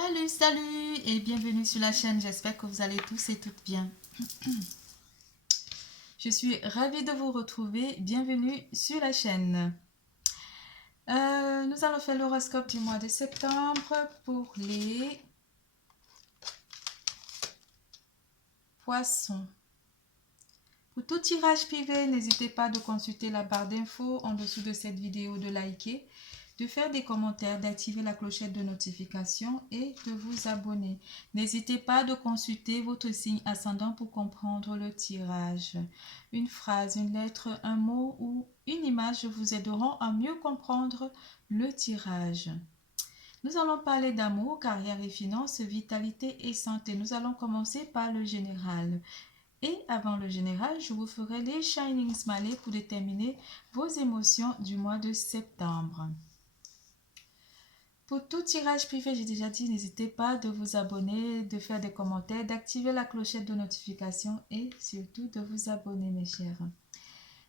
Salut, salut et bienvenue sur la chaîne. J'espère que vous allez tous et toutes bien. Je suis ravie de vous retrouver. Bienvenue sur la chaîne. Nous allons faire l'horoscope du mois de septembre pour les poissons. Pour tout tirage privé, n'hésitez pas de consulter la barre d'infos en dessous de cette vidéo, de liker, de faire des commentaires, d'activer la clochette de notification et de vous abonner. N'hésitez pas de consulter votre signe ascendant pour comprendre le tirage. Une phrase, une lettre, un mot ou une image vous aideront à mieux comprendre le tirage. Nous allons parler d'amour, carrière et finances, vitalité et santé. Nous allons commencer par le général. Et avant le général, je vous ferai les Shining Smileys pour déterminer vos émotions du mois de septembre. Pour tout tirage privé, j'ai déjà dit, n'hésitez pas de vous abonner, de faire des commentaires, d'activer la clochette de notification et surtout de vous abonner, mes chers.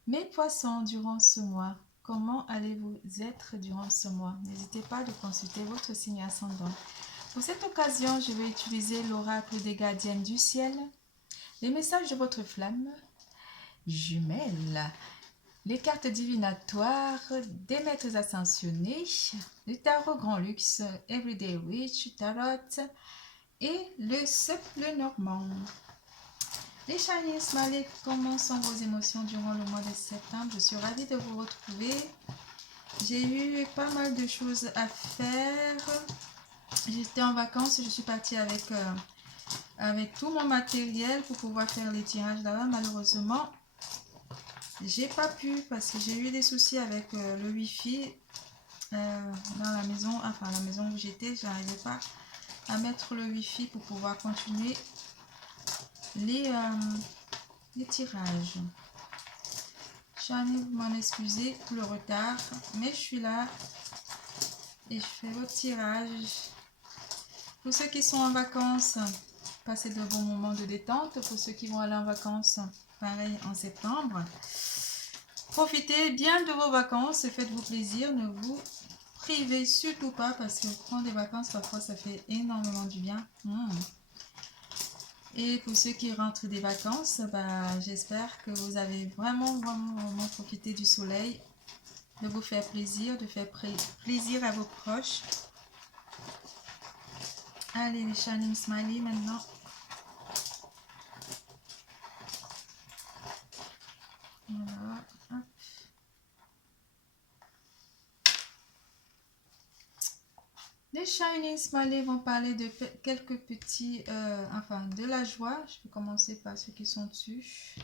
Mes poissons, durant ce mois, comment allez-vous être durant ce mois? N'hésitez pas de consulter votre signe ascendant. Pour cette occasion, je vais utiliser l'oracle des gardiennes du ciel, les messages de votre flamme jumelle, les cartes divinatoires des maîtres ascensionnés, le tarot grand luxe, Everyday Witch, Tarot et le Souffle normand. Les Shining Smileys, comment sont vos émotions durant le mois de septembre? Je suis ravie de vous retrouver. J'ai eu pas mal de choses à faire. J'étais en vacances, je suis partie avec tout mon matériel pour pouvoir faire les tirages là-bas. Malheureusement, j'ai pas pu parce que j'ai eu des soucis avec le wifi dans la maison, enfin la maison où j'étais. J'arrivais pas à mettre le wifi pour pouvoir continuer les tirages. J'en ai vous m'en excuser pour le retard, mais je suis là et je fais vos tirages. Pour ceux qui sont en vacances, passez de bons moments de détente. Pour ceux qui vont aller en vacances, pareil en septembre. Profitez bien de vos vacances, faites-vous plaisir, ne vous privez surtout pas parce que prendre des vacances, parfois ça fait énormément du bien. Et pour ceux qui rentrent des vacances, j'espère que vous avez vraiment profité du soleil, de vous faire plaisir, de faire plaisir à vos proches. Allez, les Shining Smiley maintenant. Voilà. Hop. Les Shining Smileys vont parler de quelques petits, de la joie. Je vais commencer par ceux qui sont dessus.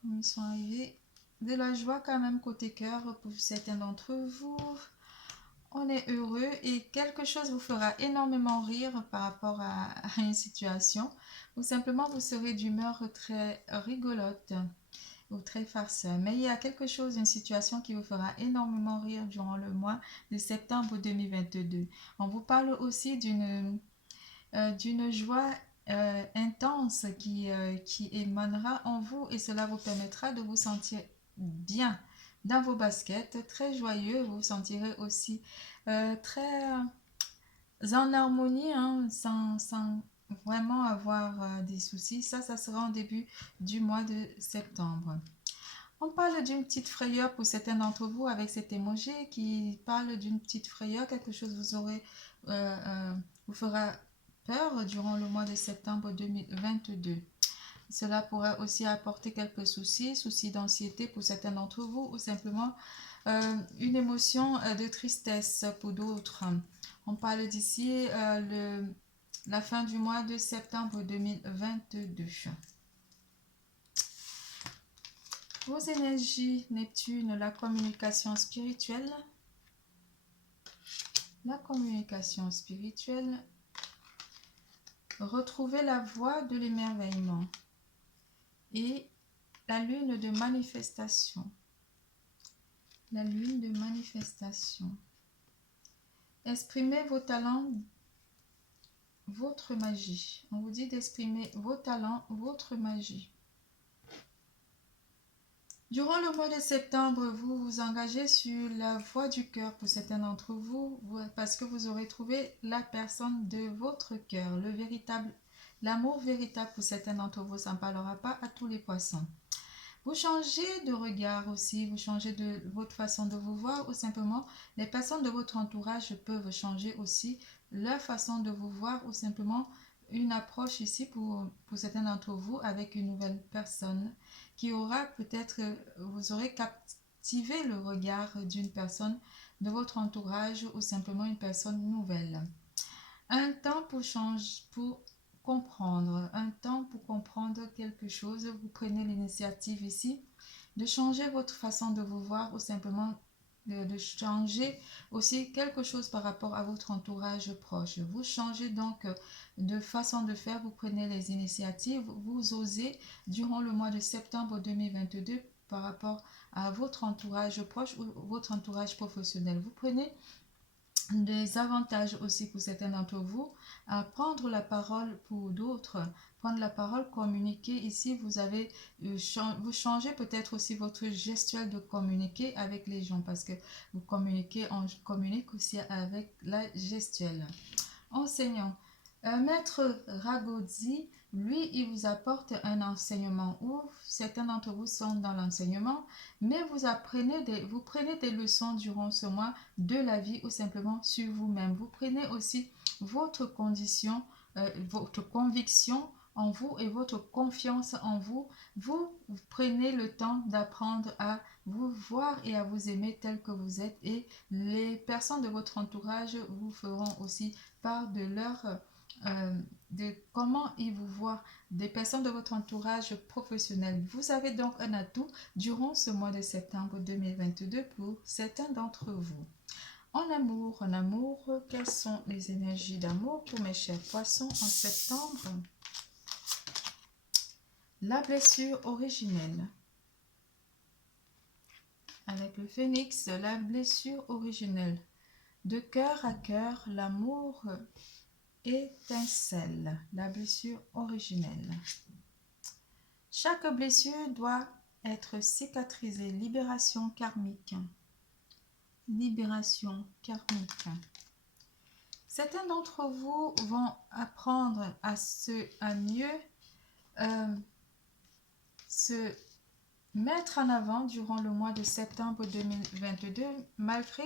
Comme ils sont arrivés. De la joie quand même côté cœur pour certains d'entre vous. On est heureux et quelque chose vous fera énormément rire par rapport à une situation. Ou simplement vous serez d'humeur très rigolote ou très farceur. Mais il y a quelque chose, une situation qui vous fera énormément rire durant le mois de septembre 2022. On vous parle aussi d'une joie intense qui émanera en vous et cela vous permettra de vous sentir bien dans vos baskets, très joyeux. Vous vous sentirez aussi très en harmonie, sans vraiment avoir des soucis. Ça sera en début du mois de septembre. On parle d'une petite frayeur pour certains d'entre vous avec cet emoji qui parle d'une petite frayeur, quelque chose vous fera peur durant le mois de septembre 2022. Cela pourrait aussi apporter quelques soucis d'anxiété pour certains d'entre vous ou simplement une émotion de tristesse pour d'autres. On parle d'ici la fin du mois de septembre 2022. Vos énergies, Neptune, la communication spirituelle. La communication spirituelle. Retrouvez la voie de l'émerveillement. Et la lune de manifestation. La lune de manifestation. Exprimez vos talents, votre magie. On vous dit d'exprimer vos talents, votre magie. Durant le mois de septembre, vous vous engagez sur la voie du cœur pour certains d'entre vous, parce que vous aurez trouvé la personne de votre cœur, l'amour véritable pour certains d'entre vous. Ça ne parlera pas à tous les poissons. Vous changez de regard aussi, vous changez de votre façon de vous voir, ou simplement les personnes de votre entourage peuvent changer aussi leur façon de vous voir, ou simplement une approche ici pour certains d'entre vous avec une nouvelle personne qui aura peut-être, vous aurez captivé le regard d'une personne de votre entourage ou simplement une personne nouvelle. Un temps pour changer, pour comprendre, un temps pour comprendre quelque chose. Vous prenez l'initiative ici de changer votre façon de vous voir ou simplement de changer aussi quelque chose par rapport à votre entourage proche. Vous changez donc de façon de faire, vous prenez les initiatives, vous osez durant le mois de septembre 2022 par rapport à votre entourage proche ou votre entourage professionnel. Vous prenez des avantages aussi pour certains d'entre vous à prendre la parole pour d'autres, prendre la parole, communiquer. Ici, vous changez peut-être aussi votre gestuelle de communiquer avec les gens parce que vous communiquez, on communique aussi avec la gestuelle. Enseignant. Maître Ragozzi, lui, il vous apporte un enseignement où certains d'entre vous sont dans l'enseignement, mais vous prenez des leçons durant ce mois de la vie ou simplement sur vous-même. Vous prenez aussi votre condition, votre conviction en vous et votre confiance en vous. Vous prenez le temps d'apprendre à vous voir et à vous aimer tel que vous êtes et les personnes de votre entourage vous feront aussi part de comment ils vous voient, des personnes de votre entourage professionnel. Vous avez donc un atout durant ce mois de septembre 2022 pour certains d'entre vous. En amour, quelles sont les énergies d'amour pour mes chers poissons en septembre? La blessure originelle. Avec le phénix, la blessure originelle. De cœur à cœur, l'amour étincelle, la blessure originelle. Chaque blessure doit être cicatrisée. Libération karmique. Libération karmique. Certains d'entre vous vont apprendre à mieux se mettre en avant durant le mois de septembre 2022, malgré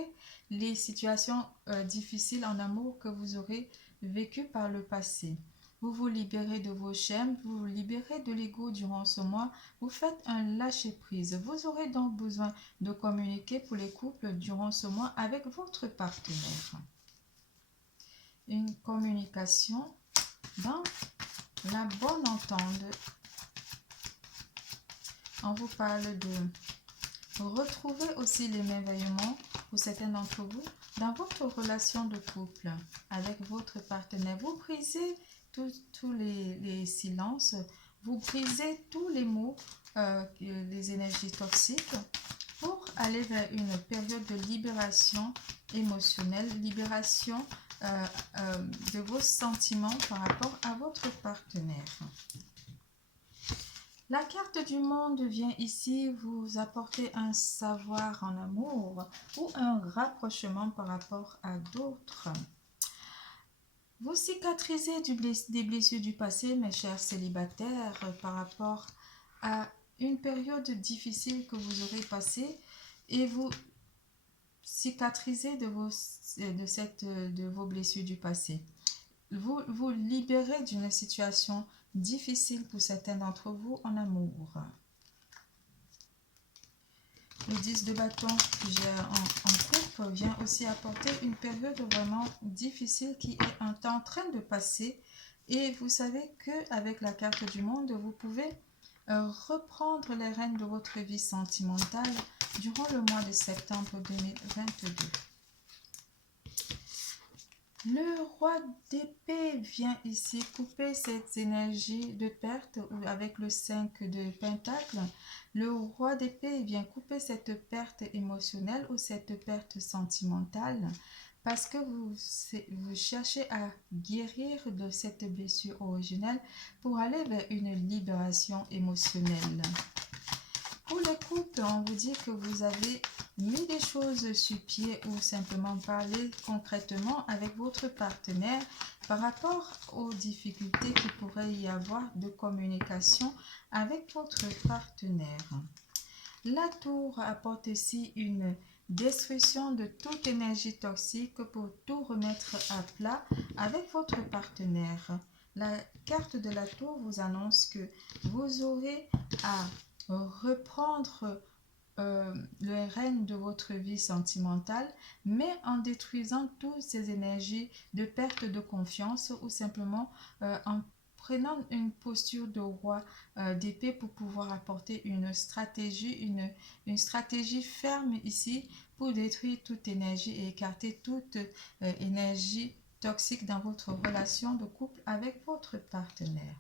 les situations difficiles en amour que vous aurez vécues par le passé. Vous vous libérez de vos chaînes, vous vous libérez de l'ego durant ce mois, vous faites un lâcher-prise. Vous aurez donc besoin de communiquer pour les couples durant ce mois avec votre partenaire. Une communication dans la bonne entente. On vous parle de retrouver aussi l'émerveillement pour certains d'entre vous dans votre relation de couple avec votre partenaire. Vous brisez tous les silences, vous brisez tous les mots, les énergies toxiques pour aller vers une période de libération émotionnelle, libération de vos sentiments par rapport à votre partenaire. La carte du monde vient ici vous apporter un savoir en amour ou un rapprochement par rapport à d'autres. Vous cicatrisez des blessures du passé, mes chers célibataires, par rapport à une période difficile que vous aurez passée et vous cicatrisez de vos blessures du passé. Vous vous libérez d'une situation difficile pour certains d'entre vous en amour. Le 10 de bâton que j'ai en coupe vient aussi apporter une période vraiment difficile qui est en train de passer. Et vous savez qu'avec la carte du monde, vous pouvez reprendre les rênes de votre vie sentimentale durant le mois de septembre 2022. Le roi d'épée vient ici couper cette énergie de perte avec le 5 de pentacle. Le roi d'épée vient couper cette perte émotionnelle ou cette perte sentimentale parce que vous cherchez à guérir de cette blessure originelle pour aller vers une libération émotionnelle. Pour les couples, on vous dit que vous avez mis des choses sur pied ou simplement parlé concrètement avec votre partenaire par rapport aux difficultés qu'il pourrait y avoir de communication avec votre partenaire. La tour apporte ici une destruction de toute énergie toxique pour tout remettre à plat avec votre partenaire. La carte de la tour vous annonce que vous aurez à reprendre le règne de votre vie sentimentale, mais en détruisant toutes ces énergies de perte de confiance ou simplement en prenant une posture de roi d'épée pour pouvoir apporter une stratégie ferme ici pour détruire toute énergie et écarter toute énergie toxique dans votre relation de couple avec votre partenaire.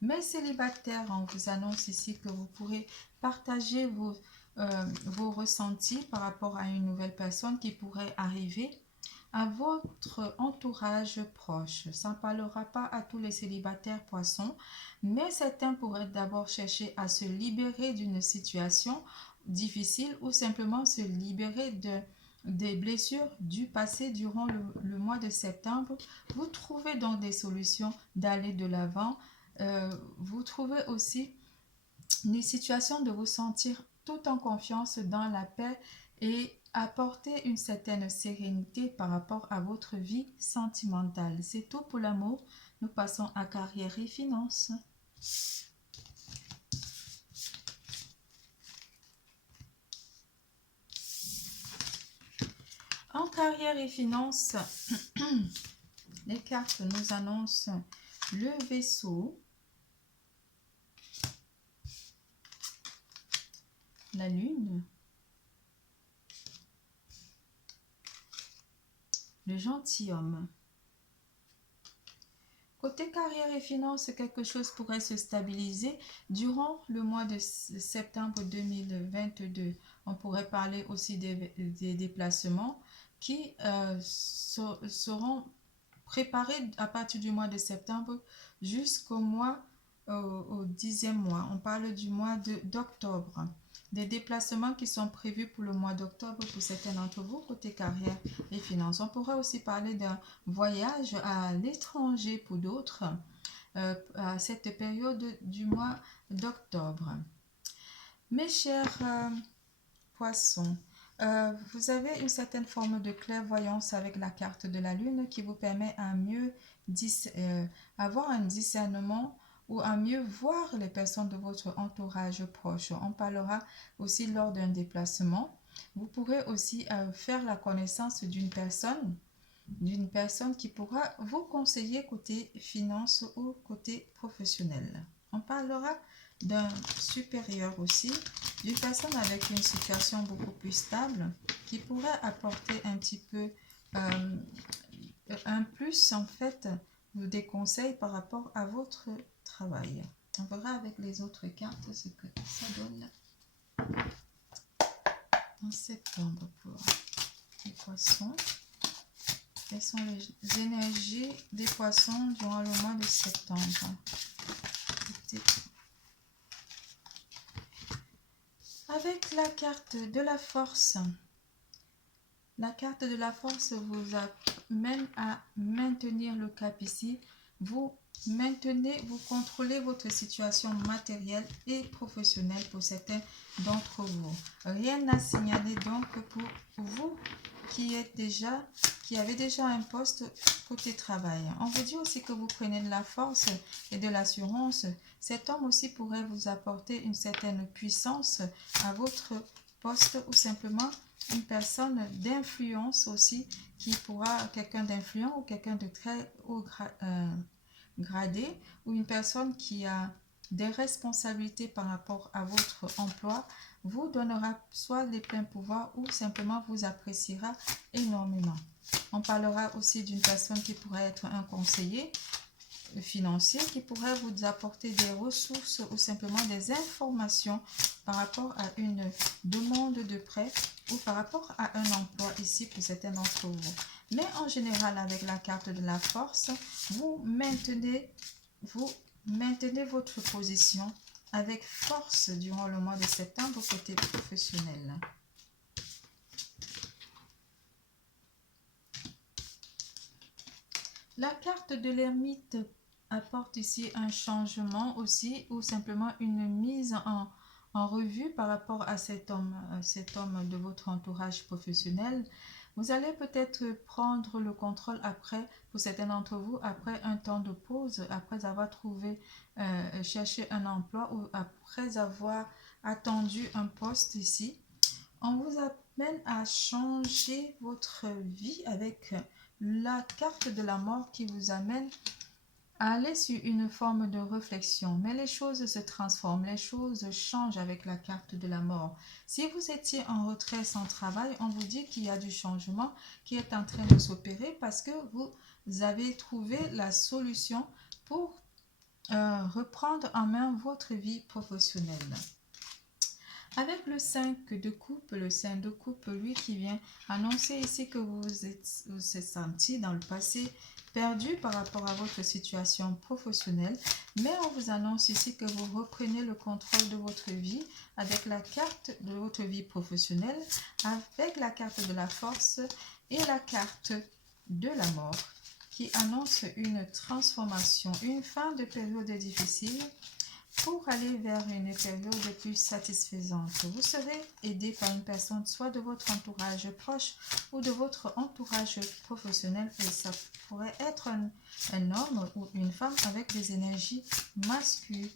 Mais célibataire, on vous annonce ici que vous pourrez partager vos ressentis par rapport à une nouvelle personne qui pourrait arriver à votre entourage proche. Ça ne parlera pas à tous les célibataires poissons, mais certains pourraient d'abord chercher à se libérer d'une situation difficile ou simplement se libérer des blessures du passé durant le mois de septembre. Vous trouvez donc des solutions d'aller de l'avant. Vous trouvez aussi une situation de vous sentir tout en confiance dans la paix et apporter une certaine sérénité par rapport à votre vie sentimentale. C'est tout pour l'amour. Nous passons à carrière et finances. En carrière et finances, les cartes nous annoncent le vaisseau, la lune, le gentilhomme. Côté carrière et finances, quelque chose pourrait se stabiliser durant le mois de septembre 2022. On pourrait parler aussi des déplacements qui seront préparés à partir du mois de septembre jusqu'au mois, au 10e mois. On parle du mois d'octobre. Des déplacements qui sont prévus pour le mois d'octobre pour certains d'entre vous, côté carrière et finances. On pourrait aussi parler d'un voyage à l'étranger pour d'autres à cette période du mois d'octobre. Mes chers poissons, vous avez une certaine forme de clairvoyance avec la carte de la lune qui vous permet à mieux avoir un discernement ou à mieux voir les personnes de votre entourage proche. On parlera aussi lors d'un déplacement. Vous pourrez aussi faire la connaissance d'une personne qui pourra vous conseiller côté finance ou côté professionnel. On parlera d'un supérieur aussi, d'une personne avec une situation beaucoup plus stable qui pourrait apporter un petit peu un plus en fait, des conseils par rapport à votre travail. On verra avec les autres cartes ce que ça donne en septembre pour les poissons. Quelles sont les énergies des poissons durant le mois de septembre? Avec la carte de la force, la carte de la force vous amène à maintenir le cap ici. Vous contrôlez votre situation matérielle et professionnelle pour certains d'entre vous. Rien à signaler donc pour vous qui avez déjà un poste côté travail. On vous dit aussi que vous prenez de la force et de l'assurance. Cet homme aussi pourrait vous apporter une certaine puissance à votre poste ou simplement une personne d'influence aussi qui pourra, quelqu'un d'influent ou quelqu'un de très haut gradé ou une personne qui a des responsabilités par rapport à votre emploi vous donnera soit les pleins pouvoirs ou simplement vous appréciera énormément. On parlera aussi d'une personne qui pourrait être un conseiller financier qui pourrait vous apporter des ressources ou simplement des informations par rapport à une demande de prêt ou par rapport à un emploi ici pour certains d'entre vous. Mais en général, avec la carte de la force, vous maintenez votre position avec force durant le mois de septembre côté professionnel. La carte de l'ermite apporte ici un changement aussi, ou simplement une mise en revue par rapport à cet homme de votre entourage professionnel. Vous allez peut-être prendre le contrôle après, pour certains d'entre vous, après un temps de pause, après avoir cherché un emploi ou après avoir attendu un poste ici. On vous amène à changer votre vie avec la carte de la mort qui vous amène à aller sur une forme de réflexion. Mais les choses se transforment, les choses changent avec la carte de la mort. Si vous étiez en retrait sans travail, on vous dit qu'il y a du changement qui est en train de s'opérer parce que vous avez trouvé la solution pour reprendre en main votre vie professionnelle. Avec le 5 de coupe, le 5 de coupe, lui qui vient annoncer ici que vous êtes senti dans le passé perdu par rapport à votre situation professionnelle, mais on vous annonce ici que vous reprenez le contrôle de votre vie avec la carte de votre vie professionnelle, avec la carte de la force et la carte de la mort qui annonce une transformation, une fin de période difficile, pour aller vers une période plus satisfaisante. Vous serez aidé par une personne, soit de votre entourage proche ou de votre entourage professionnel, et ça pourrait être un homme ou une femme avec des énergies masculines.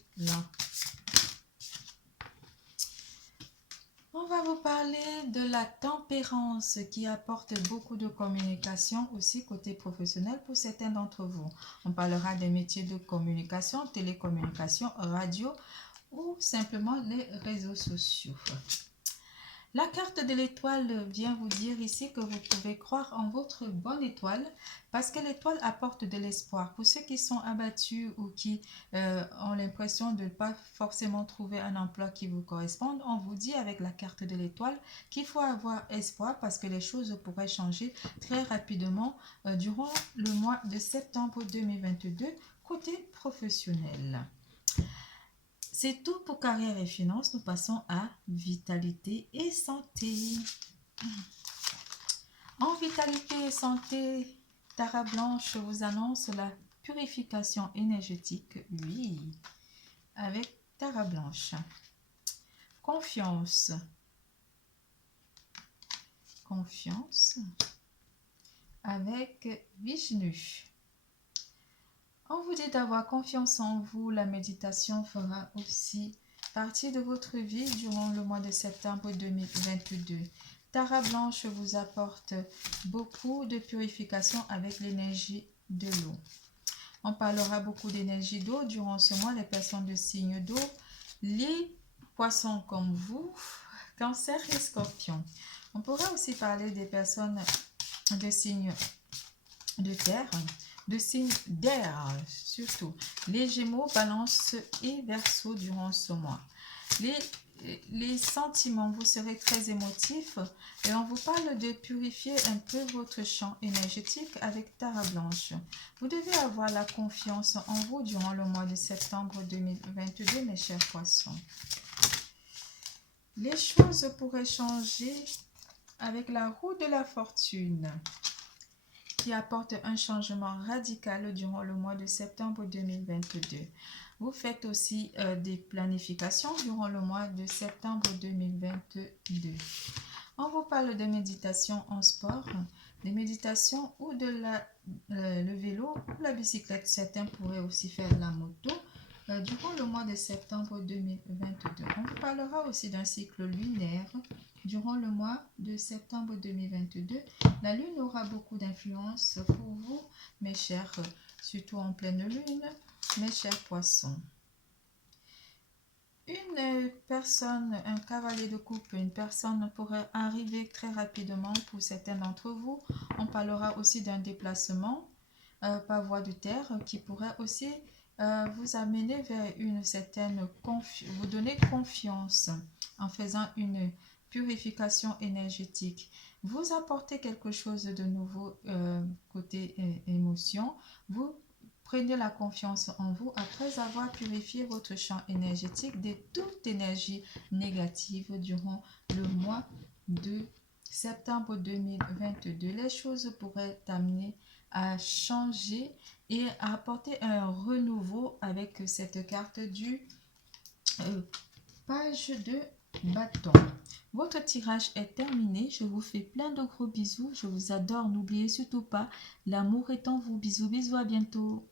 On va vous parler de la tempérance qui apporte beaucoup de communication aussi côté professionnel pour certains d'entre vous. On parlera des métiers de communication, télécommunication, radio ou simplement les réseaux sociaux. La carte de l'étoile vient vous dire ici que vous pouvez croire en votre bonne étoile parce que l'étoile apporte de l'espoir. Pour ceux qui sont abattus ou qui ont l'impression de ne pas forcément trouver un emploi qui vous corresponde, on vous dit avec la carte de l'étoile qu'il faut avoir espoir parce que les choses pourraient changer très rapidement durant le mois de septembre 2022 côté professionnel. C'est tout pour carrière et finances. Nous passons à vitalité et santé. En vitalité et santé, Tara Blanche vous annonce la purification énergétique, oui, avec Tara Blanche. Confiance. Confiance avec Vishnu. On vous dit d'avoir confiance en vous. La méditation fera aussi partie de votre vie durant le mois de septembre 2022. Tara Blanche vous apporte beaucoup de purification avec l'énergie de l'eau. On parlera beaucoup d'énergie d'eau durant ce mois. Les personnes de signe d'eau, les poissons comme vous, Cancer et Scorpion. On pourra aussi parler des personnes de signe de terre, de signes d'air surtout, les Gémeaux, Balance et Verseau durant ce mois. Les sentiments, vous serez très émotifs et on vous parle de purifier un peu votre champ énergétique avec Tara Blanche. Vous devez avoir la confiance en vous durant le mois de septembre 2022, mes chers poissons. Les choses pourraient changer avec la roue de la fortune, qui apporte un changement radical durant le mois de septembre 2022. Vous faites aussi des planifications durant le mois de septembre 2022. On vous parle de méditation en sport, de méditation ou de le vélo ou la bicyclette. Certains pourraient aussi faire la moto durant le mois de septembre 2022. On vous parlera aussi d'un cycle lunaire. Durant le mois de septembre 2022, la lune aura beaucoup d'influence pour vous, mes chers, surtout en pleine lune, mes chers poissons. Une personne, un cavalier de coupe, une personne pourrait arriver très rapidement pour certains d'entre vous. On parlera aussi d'un déplacement par voie de terre qui pourrait aussi vous amener vers une certaine vous donner confiance en faisant une purification énergétique. Vous apportez quelque chose de nouveau côté émotion. Vous Prenez la confiance en vous après avoir purifié votre champ énergétique de toute énergie négative durant le mois de septembre 2022. Les choses pourraient t'amener à changer et à apporter un renouveau avec cette carte du page de bâton. Votre tirage est terminé. Je vous fais plein de gros bisous. Je vous adore. N'oubliez surtout pas, l'amour est en vous. Bisous, bisous, à bientôt.